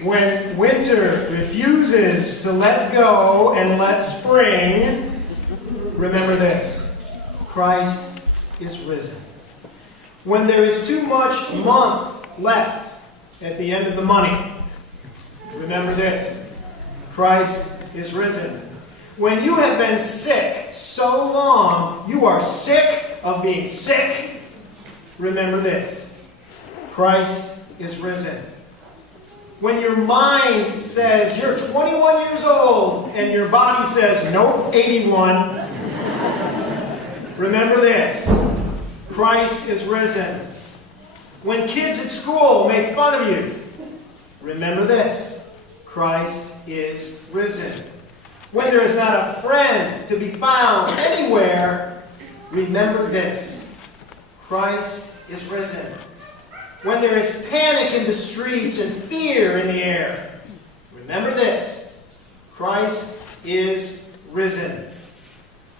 When winter refuses to let go and let spring, remember this: Christ is risen. When there is too much month left at the end of the money, remember this: Christ is risen. When you have been sick so long, you are sick of being sick, remember this: Christ is risen. When your mind says you're 21 years old and your body says, nope, 81, remember this: Christ is risen. When kids at school make fun of you, remember this: Christ is risen. When there is not a friend to be found anywhere, remember this: Christ is risen. When there is panic in the streets and fear in the air, remember this: Christ is risen.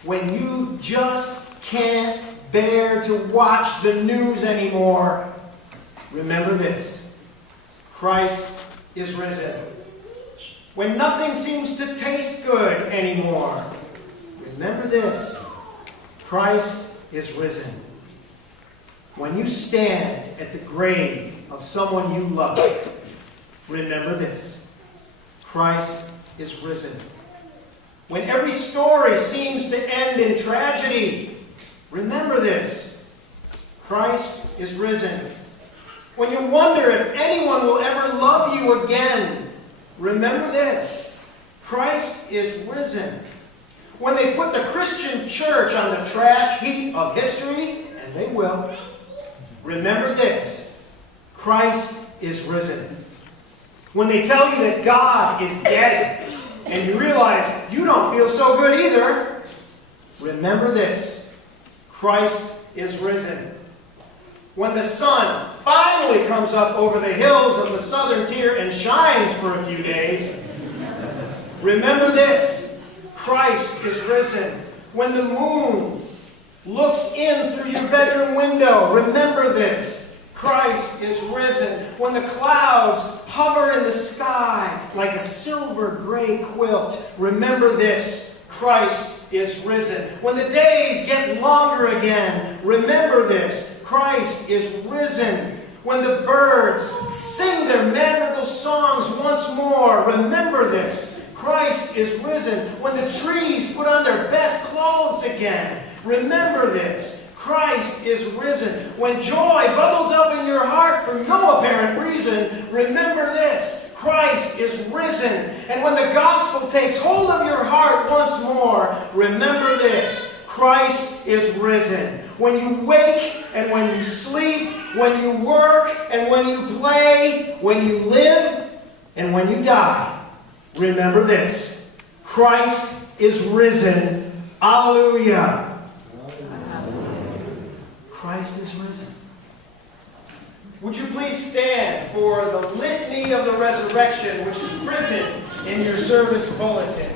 When you just can't bear to watch the news anymore, remember this: Christ is risen. When nothing seems to taste good anymore, remember this: Christ is risen. When you stand at the grave of someone you love, remember this: Christ is risen. When every story seems to end in tragedy, remember this: Christ is risen. When you wonder if anyone will ever love you again, remember this: Christ is risen. When they put the Christian church on the trash heap of history, and they will, remember this: Christ is risen. When they tell you that God is dead, and you realize you don't feel so good either, remember this: Christ is risen. When the sun finally comes up over the hills of the southern tier and shines for a few days, remember this: Christ is risen. When the moon looks in through your bedroom window, remember this: Christ is risen. When the clouds hover in the sky like a silver gray quilt, remember this: Christ is risen. When the days get longer again, remember this: Christ is risen. When the birds sing their madrigal songs once more, remember this: Christ is risen. When the trees put on their best clothes again, remember this: Christ is risen. When joy bubbles up in your heart for no apparent reason, remember this: Christ is risen. And when the gospel takes hold of your heart once more, remember this: Christ is risen. When you wake and when you sleep, when you work and when you play, when you live and when you die, remember this: Christ is risen. Alleluia. Christ is risen. Would you please stand for the litany of the resurrection, which is printed in your service bulletin?